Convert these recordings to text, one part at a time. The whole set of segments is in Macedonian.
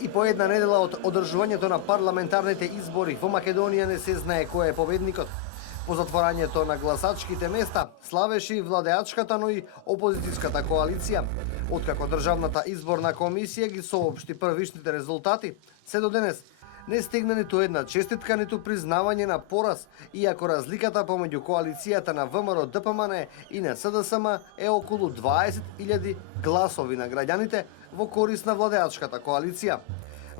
И по една недела од одржувањето на парламентарните избори во Македонија не се знае кој е победникот. По затворањето на гласачките места славеше и владеачката, но и опозицијската коалиција. Откако Државната изборна комисија ги соопшти првичните резултати, се до денес не стигна ниту една честитка, ниту признавање на пораз, иако разликата помеѓу коалицијата на ВМРО ДПМН и на СДСМ е околу 20.000 гласови на граѓаните во корис на владеачката коалиција.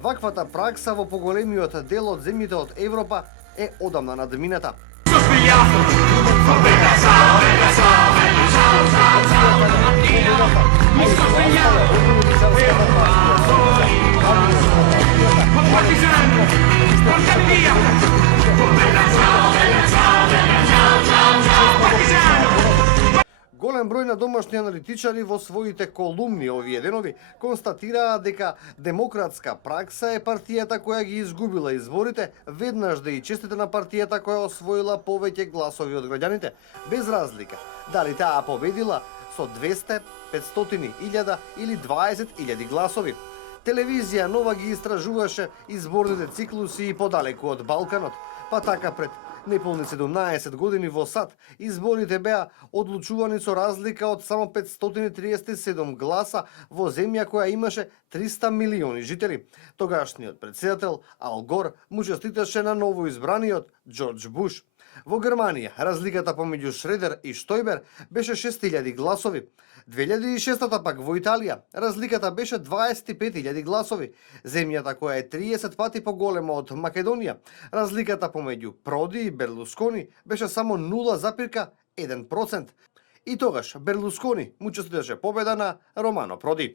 Ваквата пракса во поголемиот дел од земјите од Европа е одамна надмината. Голем број на домашни аналитичари во своите колумни овие денови констатираа дека демократска пракса е партијата која ги изгубила изборите, веднаш да и честите на партијата која освоила повеќе гласови од граѓаните, без разлика дали таа победила со 200, 500, 1000 или 20.000 гласови. Телевизија Нова ги истражуваше изборните циклуси и подалеку од Балканот, па така пред неполни 17 години во САД изборите беа одлучувани со разлика од само 537 гласа во земја која имаше 300 милиони жители. Тогашниот председател Ал Гор му честиташе на новоизбраниот Џорџ Буш. Во Германија разликата помеѓу Шредер и Штојбер беше 6000 гласови. 2006 пак во Италија разликата беше 25.000 гласови. Земјата која е 30 пати поголема од Македонија, разликата помеѓу Проди и Берлускони беше само 0,1%. И тогаш Берлускони му честиташе победа на Романо Проди.